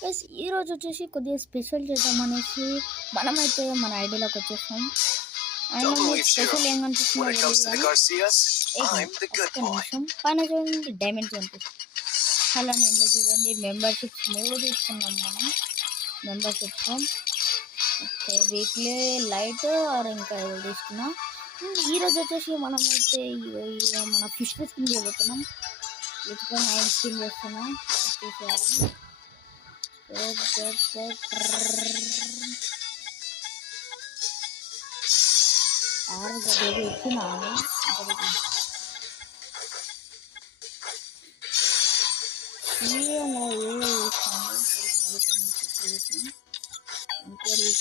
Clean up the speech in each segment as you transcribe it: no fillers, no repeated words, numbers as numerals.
Plus ఈరోజు వచ్చేసి కొద్దిగా స్పెషల్ చేద్దామనేసి మనమైతే మన ఐడియాలోకి వచ్చేసాం. అండ్ మీకు స్పెషల్ ఏం కనిపిస్తుందో ఒక్క నిమిషం పైన చూడండి డైమండ్స్ కనిపిస్తుంది. అలా నేను చూడండి మెంబర్షిప్స్ 3 తీసుకున్నాం మనం. Memberships okay weekly light or ఇంకా ఏదో తీసుకున్నాం. ఈరోజు వచ్చేసి మనమైతే మన ఫిష్ స్కిన్ చేయబోతున్నాం. ఇటుగా నైట్ స్కిన్ చేస్తున్నాం. చూసేయాలి వచ్చినా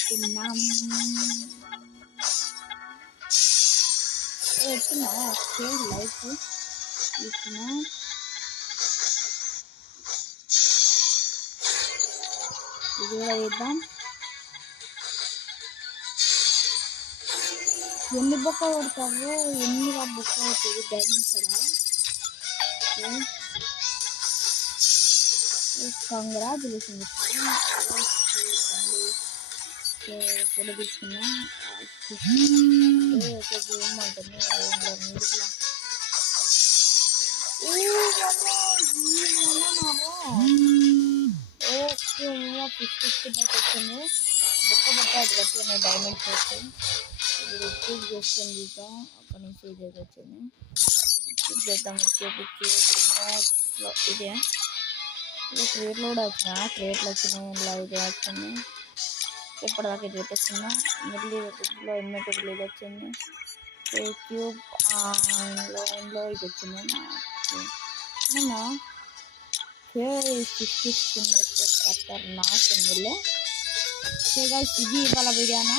తిన్నాం వచ్చినా ఓకే లైఫ్ తీసుకున్నా. ఇది కూడా వేద్దాం. ఎన్ని బొక్క కొడతావో ఎన్నిగా బొక్క అవుతుంది డైమండ్స్ కూడా. కంగ్రాచులేషన్ ఫోటో తీసుకున్నా. ఒక గేమ్ ఉంటుంది ఓకే 50 వచ్చింది బొక్క బొక్క అది వచ్చింది డైమండ్స్ వచ్చి ఇది రిపీట్ చేస్తుంది. ఇక అక్కడి నుంచి ఇది వచ్చింది రిపీట్ చేద్దాం. ఇదే ఇది క్రియేట్లో కూడా వచ్చిన క్రియేట్లో వచ్చినాయి ఇలా ఇది వచ్చింది. ఇప్పటిదాకా ఇది పెట్టేస్తున్నా. మిడిల్ లో ఇన్వెంటరీ ఇది వచ్చింది. క్యూబ్ ఇందులో ఇది వచ్చింది. ఖతర్నాక్ ఉందిలే. ఇది ఇవాళ వీడియోనా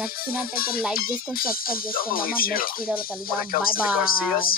నచ్చినట్టయితే లైక్ చేసుకొని సబ్స్క్రైబ్ చేసుకుందామా. నెక్స్ట్ వీడియోలో కలుద్దాం. Bye bye.